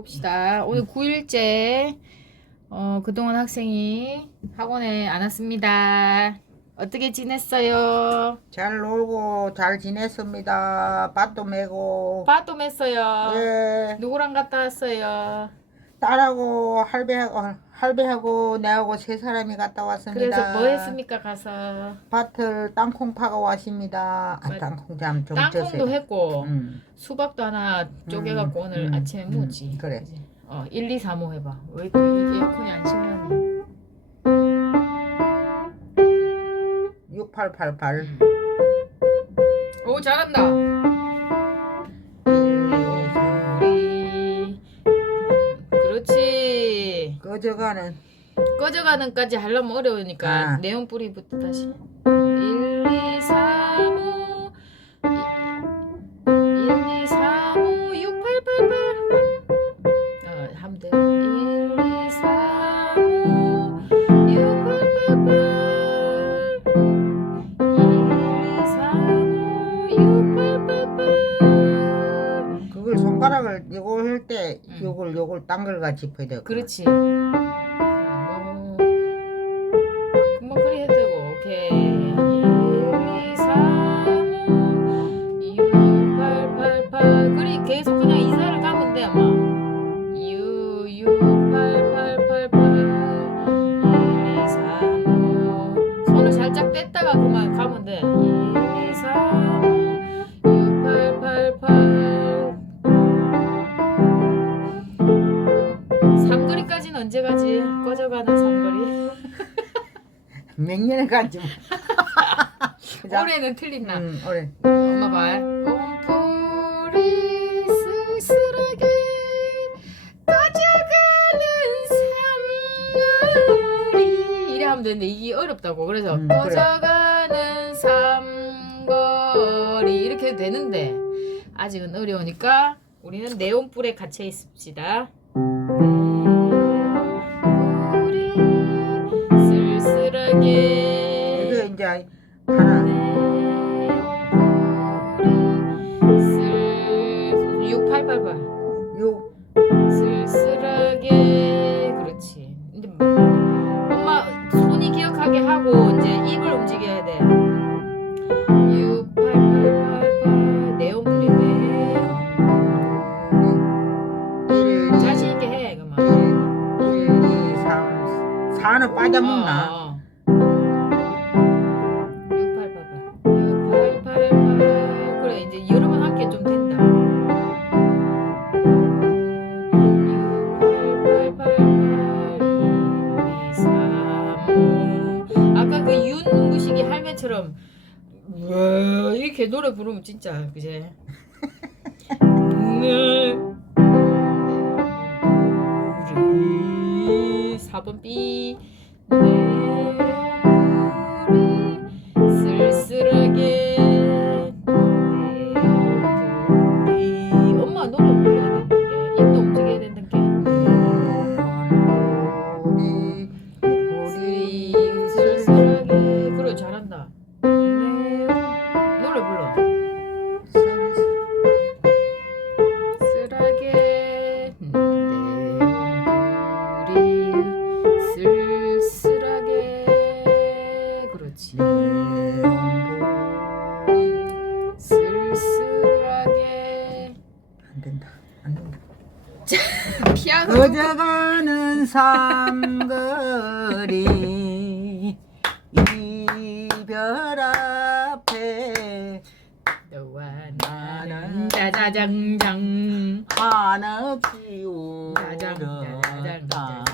봅시다. 오늘 9일째 어, 그동안 학생이 학원에 안 왔습니다. 어떻게 지냈어요? 잘 놀고 잘 지냈습니다. 밭도 메고. 빠또 맸어요. 예. 누구랑 갔다 왔어요? 딸하고 할배하고 할배하고 내하고 세 사람이 갔다 왔습니다. 그래서 뭐 했습니까? 가서 밭을 땅콩 파가 왔습니다. 아, 맞- 땅콩 잠 좀 땅콩도 했고 음. 수박도 하나 쪼개갖고 음, 오늘 음, 아침에 음, 무지. 그래. 그지? 어, 1, 2, 3, 5 해봐. 왜 또 에어컨이 안 시원하니? 6888. 오 잘한다. 꺼져가는 꺼져가는까지 하려면 어려우니까 아. 내용 뿌리부터 다시 1, 손가락을 요거 할때 음. 요걸 요걸 짚어야 돼. 그렇지. 자, 뭐 금방 그리 해도 되고 오케이. 1, 2, 3, 5, 6, 8, 8, 8 그리 계속 그냥 이사를 가면 돼 아마. 6, 6, 8, 8, 8, 8 1, 2, 3, 5 손을 살짝 뗐다가 그만 가면 돼. 가지? 꺼져가는 삼거리. 몇. 뭐. 그죠? 올해는 틀린다. 음, 올해. 엄마 봐. 옴풀이 쓸쓸하게 꺼져가는 삼거리. 이래 하면 되는데 이게 어렵다고. 그래서 음, 그래. 꺼져가는 삼거리 이렇게 해도 되는데 아직은 어려우니까 우리는 네온불에 갇혀 있읍시다. 네 쓸 6888. 요 쓸쓸하게 그렇지. 근데 엄마 손이 기억하게 하고 이제 입을 움직여야 돼. 6888 네온불이 네온. 자신 있게 해 그만. 1, 2, 3, 4는 빠져먹나? 어, 할매처럼 와 이렇게 노래 부르면 진짜 그제 네. 우리 4번 B 내 꺼져가는 삼거리 이별 앞에 너와 나는 짜자장장. 짜장, 짜장, 짜장.